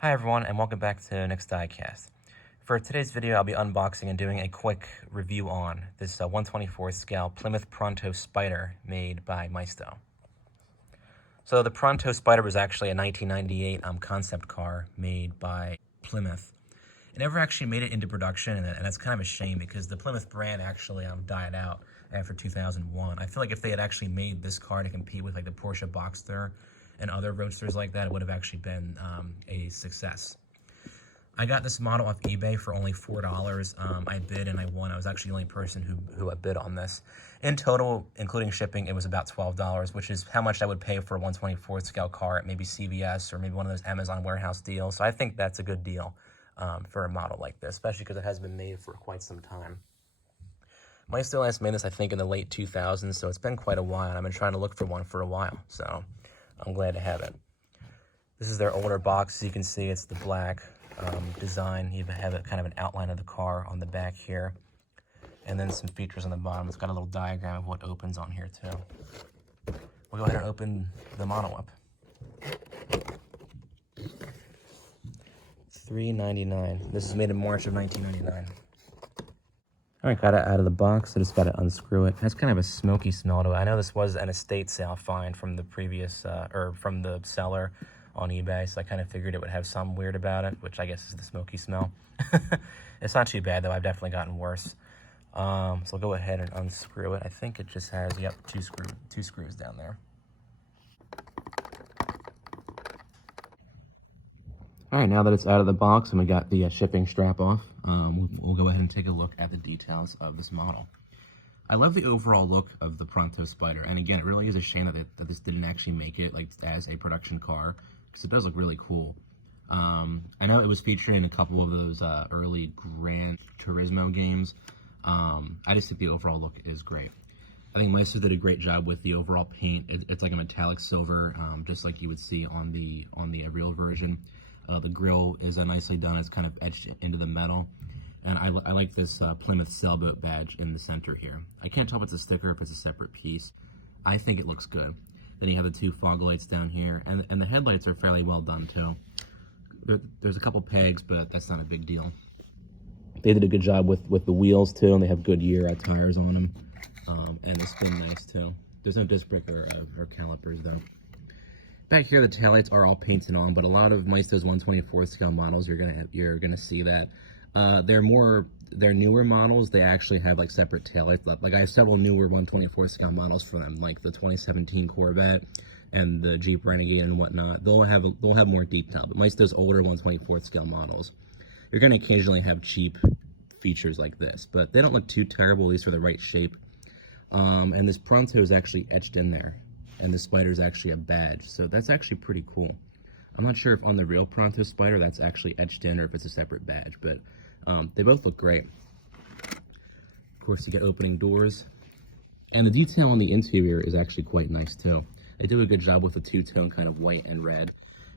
Hi everyone, and welcome back to Nick's Diecast. For today's video, I'll be unboxing and doing a quick review on this 1/24 scale Plymouth Pronto Spyder made by Maisto. So the Pronto Spyder was actually a 1998 concept car made by Plymouth. It never actually made it into production, and that's kind of a shame because the Plymouth brand actually died out after 2001. I feel like if they had actually made this car to compete with like the Porsche Boxster and other roadsters like that, it would have actually been a success. I got this model off eBay for only $4. I bid and I won. I was actually the only person who bid on this. In total, including shipping, it was about $12, which is how much I would pay for a 1/24 scale car at maybe CVS or maybe one of those Amazon warehouse deals. So I think that's a good deal for a model like this, especially because it has been made for quite some time. Maisto last made this, I think, in the late 2000s, so it's been quite a while, and I've been trying to look for one for a while, so I'm glad to have it. This is their older box. As you can see, it's the black design. You have a kind of an outline of the car on the back here, and then some features on the bottom. It's got a little diagram of what opens on here too. We'll go ahead and open the model up. $3.99. This is made in March of 1999. All right, got it out of the box. I just got to unscrew it. It has kind of a smoky smell to it. I know this was an estate sale find from the previous, or from the seller on eBay, so I kind of figured it would have some weird about it, which I guess is the smoky smell. It's not too bad, though. I've definitely gotten worse. So I'll go ahead and unscrew it. I think it just has, yep, two screws down there. All right, now that it's out of the box and we got the shipping strap off, we'll go ahead and take a look at the details of this model. I love the overall look of the Pronto Spyder, and again, it really is a shame that this didn't actually make it like as a production car, because it does look really cool. I know it was featured in a couple of those early Gran Turismo games. I just think the overall look is great. I think Maisto did a great job with the overall paint. It's like a metallic silver, just like you would see on the real version. The grille is nicely done. It's kind of etched into the metal. And I like this Plymouth sailboat badge in the center here. I can't tell if it's a sticker or if it's a separate piece. I think it looks good. Then you have the two fog lights down here. And the headlights are fairly well done, too. There's a couple pegs, but that's not a big deal. They did a good job with the wheels, too, and they have Goodyear tires on them. And they spin nice, too. There's no disc brake or calipers, though. Back here, the taillights are all painted on, but a lot of Maisto's 1/24 scale models, you're gonna see that. They're newer models. They actually have like separate taillights. Like I have several newer 1/24 scale models for them, like the 2017 Corvette and the Jeep Renegade and whatnot. They'll have more detail. But Maisto's older 1/24 scale models, you're gonna occasionally have cheap features like this, but they don't look too terrible, at least for the right shape. And this Pronto is actually etched in there. And the Spyder is actually a badge, so that's actually pretty cool. I'm not sure if on the real Pronto Spyder that's actually etched in or if it's a separate badge, but they both look great. Of course, you get opening doors, and the detail on the interior is actually quite nice too. They do a good job with the two-tone kind of white and red.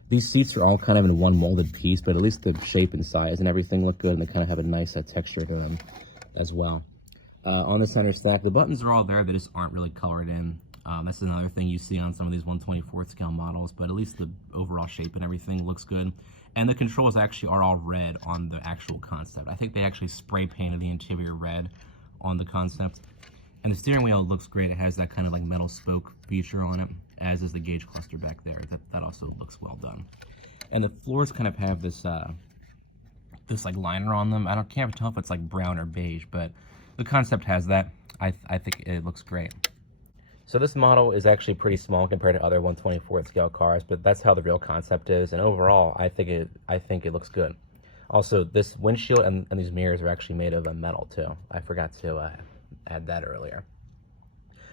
These seats are all kind of in one molded piece, but at least the shape and size and everything look good, and they kind of have a nice texture to them as well. On the center stack, the buttons are all there, they just aren't really colored in. That's another thing you see on some of these 1/24 scale models, but at least the overall shape and everything looks good. And the controls actually are all red on the actual concept. I think they actually spray painted the interior red on the concept. And the steering wheel looks great. It has that kind of like metal spoke feature on it, as is the gauge cluster back there. That also looks well done. And the floors kind of have this this like liner on them. Can't tell if it's like brown or beige, but the concept has that. I think it looks great. So this model is actually pretty small compared to other 1/24 scale cars, but that's how the real concept is. And overall, I think it looks good. Also, this windshield and these mirrors are actually made of metal too. I forgot to add that earlier.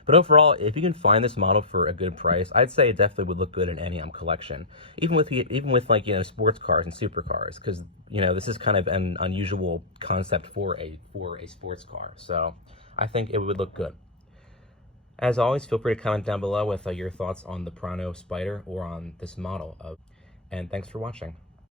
But overall, if you can find this model for a good price, I'd say it definitely would look good in any collection, even with like sports cars and supercars, because this is kind of an unusual concept for a sports car. So I think it would look good. As always, feel free to comment down below with your thoughts on the Pronto Spyder or on this model. And thanks for watching.